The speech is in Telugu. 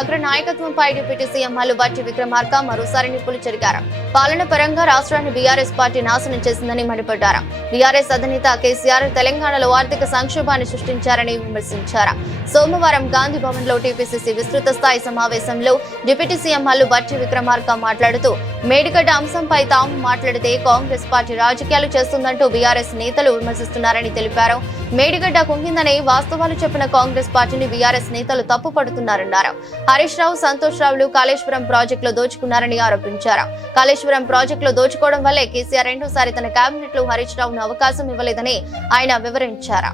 అగ్ర నాయకత్వంపై డిప్యూటీ సీఎం మల్లు భట్టి విక్రమార్క మరోసారి నిప్పులు చెరిగారు. పాలన పరంగా రాష్ట్రాన్ని బీఆర్ఎస్ పార్టీ నాశనం చేసిందని మండిపడ్డారు. బీఆర్ఎస్ అధినేత కేసీఆర్ తెలంగాణలో ఆర్థిక సంక్షోభాన్ని సృష్టించారని విమర్శించారు. సోమవారం గాంధీ భవన్ లో టీపీసీసీ విస్తృత స్థాయి సమావేశంలో డిప్యూటీ సీఎం మల్లు భట్టి విక్రమార్క మాట్లాడుతూ మేడిగడ్డ అంశంపై తాము మాట్లాడితే కాంగ్రెస్ పార్టీ రాజకీయాలు చేస్తుందంటూ బీఆర్ఎస్ నేతలు విమర్శిస్తున్నారని తెలిపారు. మేడిగడ్డ కుంగిందని వాస్తవాలు చెప్పిన కాంగ్రెస్ పార్టీని బీఆర్ఎస్ నేతలు తప్పు పడుతున్నారన్నారు. హరీష్ రావు, సంతోష్ రావులు కాళేశ్వరం ప్రాజెక్టులో దోచుకున్నారని ఆరోపించారు. కాళేశ్వరం ప్రాజెక్టులో దోచుకోవడం వల్లే కేసీఆర్ రెండోసారి తన కేబినెట్ లో హరీష్ రావును అవకాశం ఇవ్వలేదని ఆయన వివరించారు.